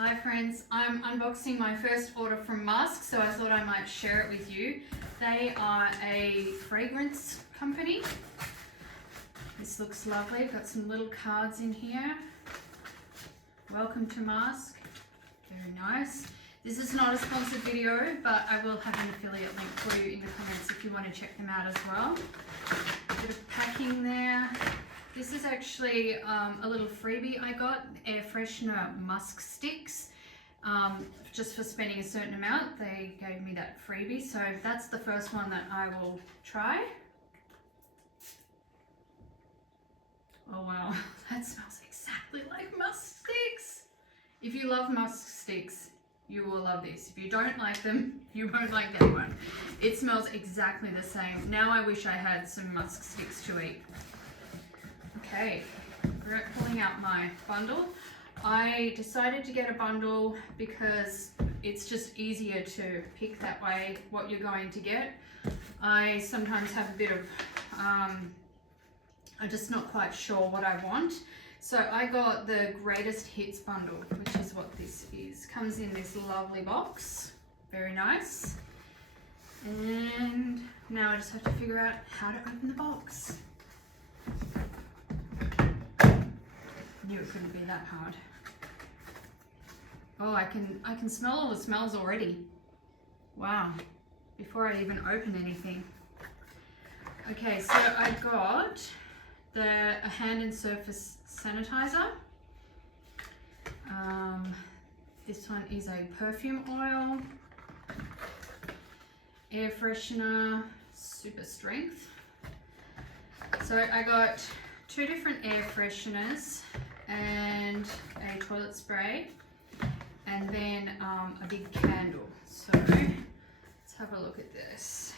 Hi friends, I'm unboxing my first order from Musk, so I thought I might share it with you. They are a fragrance company. This looks lovely, got some little cards in here. Welcome to Musk, very nice. This is not a sponsored video, but I will have an affiliate link for you in the comments if you want to check them out as well. A bit of packing there. This is actually a little freebie I got, air freshener musk sticks. Just for spending a certain amount, they gave me that freebie. So that's the first one that I will try. Oh wow, that smells exactly like musk sticks. If you love musk sticks, you will love this. If you don't like them, you won't like that one. It smells exactly the same. Now I wish I had some musk sticks to eat. Okay, we're pulling out my bundle. I decided to get a bundle because it's just easier to pick that way what you're going to get. I sometimes have a bit of, I'm just not quite sure what I want. So I got the greatest hits bundle, which is what this is. Comes in this lovely box, very nice. And now I just have to figure out how to open the box. Knew it couldn't be that hard. Oh, I can smell all the smells already. Wow, before I even open anything. Okay, so I got a hand and surface sanitizer. This one is a perfume oil, air freshener, super strength. So I got 2 different air fresheners and a toilet spray, and then a big candle. So let's have a look at this.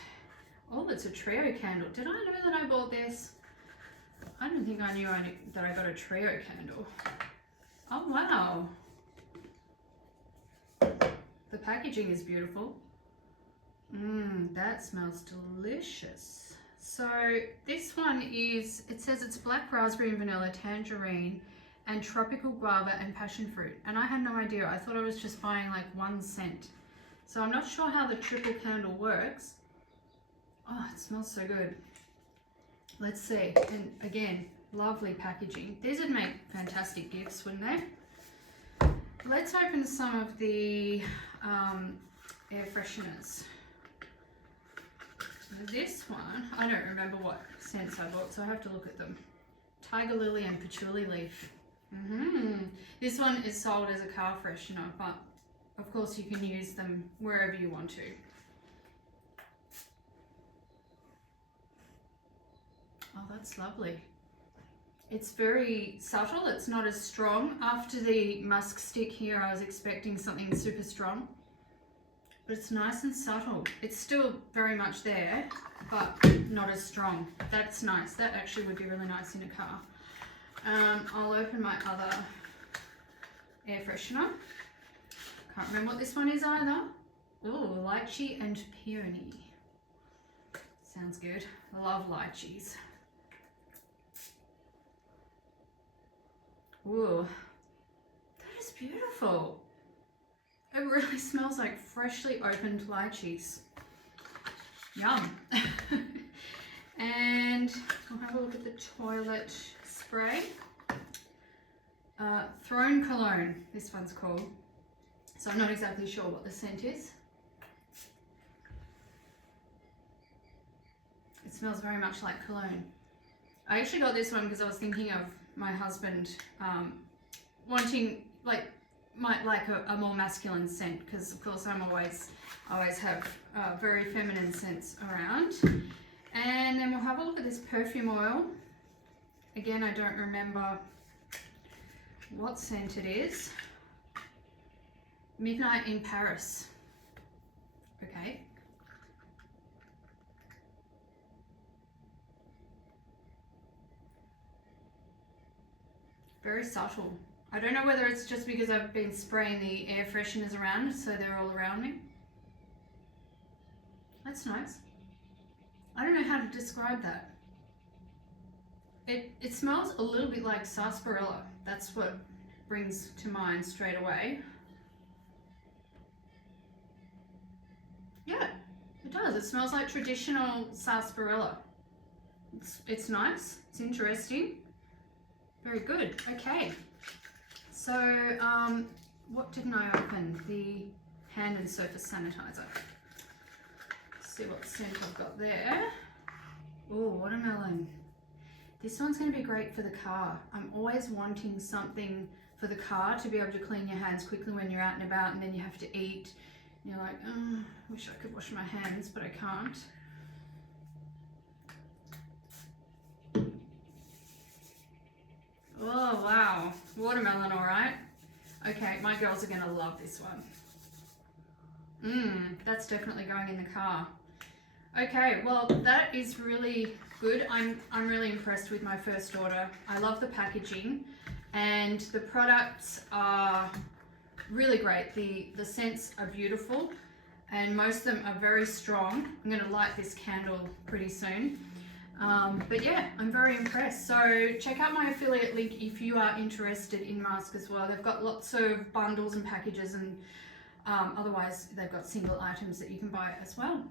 Oh, it's a trio candle. Did I know that I bought this? I don't think I knew that I got a trio candle. Oh wow. The packaging is beautiful. That smells delicious. So this one is, it says it's black raspberry and vanilla, tangerine, and tropical guava and passion fruit. And I had no idea. I thought I was just buying like 1 scent. So I'm not sure how the triple candle works. Oh, it smells so good. Let's see. And again, lovely packaging. These would make fantastic gifts, wouldn't they? Let's open some of the air fresheners. This one, I don't remember what scents I bought, so I have to look at them. Tiger lily and patchouli leaf. This one is sold as a car freshener, but of course you can use them wherever you want to. Oh, that's lovely. It's very subtle, it's not as strong. After the musk stick here, I was expecting something super strong. But it's nice and subtle. It's still very much there, but not as strong. That's nice. That actually would be really nice in a car. I'll open my other air freshener. Can't remember what this one is either. Oh, lychee and peony. Sounds good. I love lychees. Ooh, that is beautiful. It really smells like freshly opened lychees. Yum. And we'll have a look at the toilet spray. Throne Cologne, this one's called. So I'm not exactly sure what the scent is. It smells very much like cologne. I actually got this one because I was thinking of my husband wanting a more masculine scent, because of course I always have very feminine scents around. And then we'll have a look at this perfume oil. Again, I don't remember what scent it is. Midnight in Paris. Okay. Very subtle. I don't know whether it's just because I've been spraying the air fresheners around, so they're all around me. That's nice. I don't know how to describe that. It smells a little bit like sarsaparilla. That's what brings to mind straight away. Yeah, it does. It smells like traditional sarsaparilla. It's nice. It's interesting. Very good. Okay. So, what didn't I open? The hand and surface sanitizer. Let's see what scent I've got there. Oh, watermelon. This one's going to be great for the car. I'm always wanting something for the car to be able to clean your hands quickly when you're out and about, and then you have to eat. And you're like, oh, I wish I could wash my hands, but I can't. Oh, wow. Watermelon, all right. Okay, my girls are going to love this one. That's definitely going in the car. Okay, well, that is really good. I'm really impressed with my first order. I love the packaging, and the products are really great. The scents are beautiful, and most of them are very strong. I'm going to light this candle pretty soon. But yeah, I'm very impressed. So check out my affiliate link if you are interested in masks as well. They've got lots of bundles and packages, and otherwise they've got single items that you can buy as well.